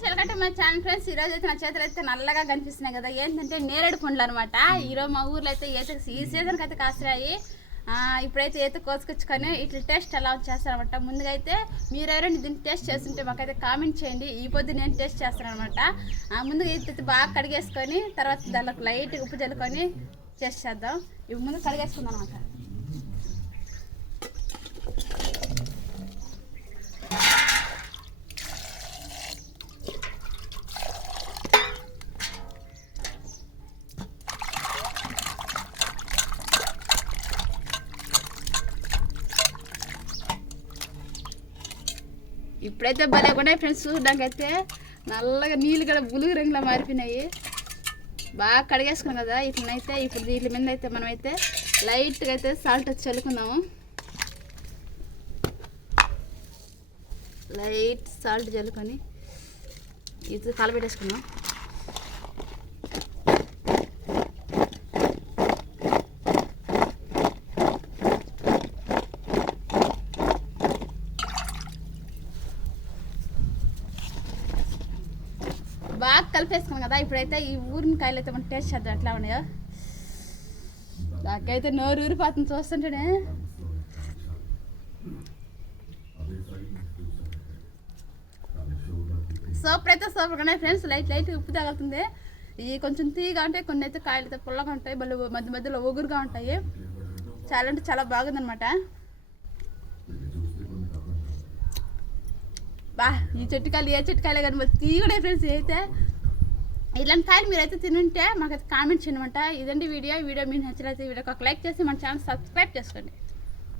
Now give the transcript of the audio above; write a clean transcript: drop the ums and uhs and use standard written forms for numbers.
Friends welcome to my channel friends. ఈరోజు అయితే నా చేతులు అయితే నల్లగా కనిపిస్తున్నాయి కదా, ఏంటంటే నేరేడు పండ్లు అనమాట. ఈరోజు మా ఊర్లో అయితే ఈత ఈ సీజన్కి అయితే కాస్తాయి. ఇప్పుడైతే ఈత కోసుకొచ్చుకొని ఇట్లా టేస్ట్ ఎలా చేస్తారనమాట. ముందుగా అయితే మీరు ఎవరైనా దీన్ని టేస్ట్ చేస్తుంటే మాకైతే కామెంట్ చేయండి. ఈ పొద్దు నేను టేస్ట్ చేస్తాను అనమాట. ముందుగా ఈత బాగా కడిగేసుకొని తర్వాత దాంట్లో లైట్ ఉప్పు చల్లుకొని టేస్ట్ చేద్దాం. ఇప్పుడు ముందు కడిగేసుకుందాం అనమాట. ఇప్పుడైతే భలే ఉన్నాయి ఫ్రెండ్స్. చూడడానికి అయితే నల్లగా నీళ్ళు కూడా బులుగు రంగులో మారిపోయినాయి. బాగా కడిగేసుకున్నాం కదా ఇట్లనైతే. ఇప్పుడు వీటి మీద అయితే మనమైతే లైట్గా అయితే సాల్ట్ వచ్చి చల్లుకుందాము. లైట్ సాల్ట్ చల్లుకొని ఇది కలబెట్టేసుకుందాం. బాగా కలిపేసుకున్నాం కదా. ఇప్పుడైతే ఈ ఊరిని కాయలు అయితే మనం టేస్ట్ చేద్దాం ఎట్లా ఉన్నాయో. నాకైతే నోరు ఊరిపోతుంది చూస్తుంటేనే. సూపర్ అయితే సూపర్గా ఉన్నాయి ఫ్రెండ్స్. లైట్ ఉప్పు తగులుతుంది. ఇవి కొంచెం తీగా ఉంటాయి, కొన్ని అయితే కాయలు అయితే పుల్లగా ఉంటాయి, మళ్ళీ మధ్య మధ్యలో ఒగురుగా ఉంటాయి. చాలా అంటే చాలా బాగుందనమాట. బా ఈ చెట్టుకాయలు ఏ చెట్టుకాయలే కానీ మరి తీయడే ఫ్రెండ్స్. అయితే ఇలాంటి కాయలు మీరైతే తినుంటే మాకైతే కామెంట్ చేయనమాట. ఇదండి వీడియో మీకు నచ్చినట్లయితే వీడియోకి ఒక లైక్ చేసి మన ఛానల్ సబ్స్క్రైబ్ చేసుకోండి.